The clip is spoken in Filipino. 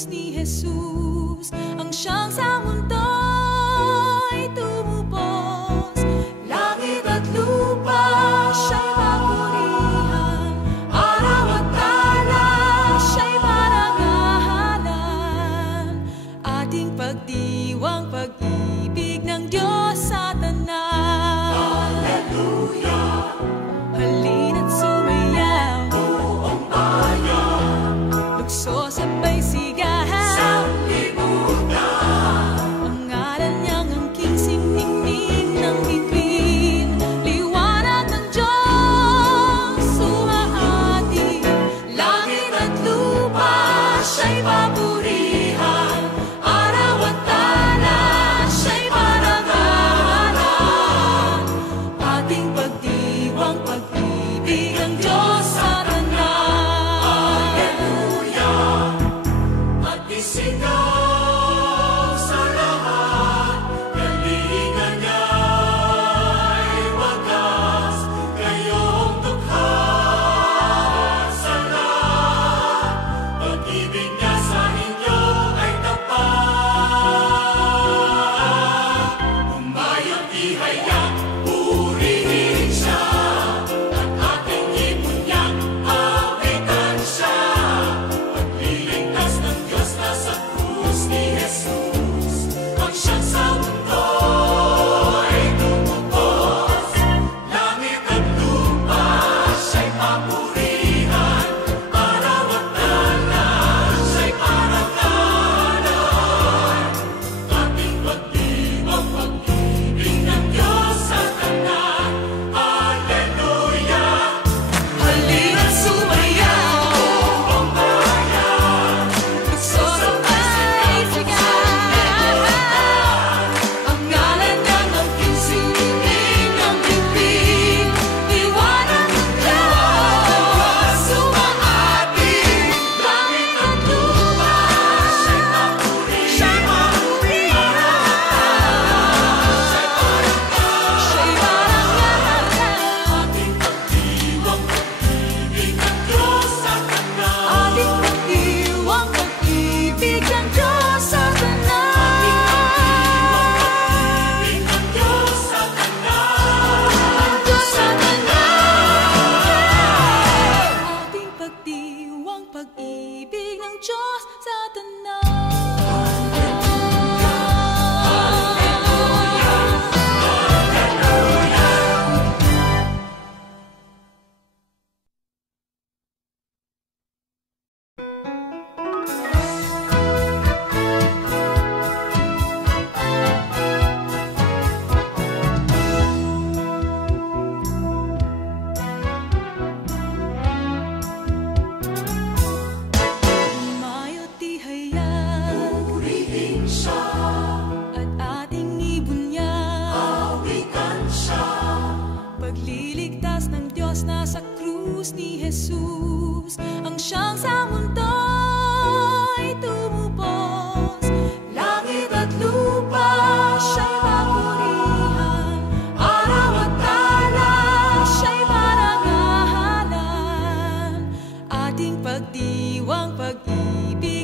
krus ni Jesus, ang siyang sa mundo'y tumubos. Langit at lupa siya'y papurihan, araw at tala siya'y parangalan. Ating pagdiwang pag-ibig ng Diyos sa tanan. Hallelujah! Halina't sumayaw, buong bayan, lukso sabay sigahan sa libutan. Ang ngalan niyang angking siningning ng bituin, liwanag ng Diyos sumahati. Langit at lupa siya'y papurihan, araw at tala siya'y parangalan. Ating pagdiwang pag-ibig ang Diyos sa tanan. Hallelujah! At isigaw sa lahat, galingan niya'y wagas, kayong dukha sa lahat. Pag-ibig niya sa inyo ay tapat. Umayong ihayag, purihin siya, at ating ibunyag, awitan siya. Pagliligtas ng Diyos na sa krus ni Jesus, ang siyang sa mundo ay tumubos. Langit at lupa siya'y papurihan, araw at tala siya'y parangalan. Ating pagdiwang pag-ibig ng Diyos sa tanan. Hallelujah! Halina't sumayaw, buong bayan, lukso sabay sigahan. Ang ngalan niyang angking siningning ng bituin, liwanag ng Diyos sumahati. Langit at lupa siya'y papurihan, siya'y parangalan. Ating pagdiwang pag-ibig ng Diyos sa tanan. Ating pagdiwang pag-ibig ng Diyos sa tanan. Ating pagdiwang pag-ibig ng Diyos sa tanan. Ang Diyos sa tanan. Ating pagdiwang pag-ibig ng Diyos sa tanan. Umayo't ihayag, purihin siya, at ating ibunyag, awitan siya. Pagliligtas ng Diyos na sa krus ni Jesus, ang siyang sa mundo'y tumubos. Langit at lupa siya'y papurihan, araw at tala siya'y parangalan. Ating pagdiwang pag-ibig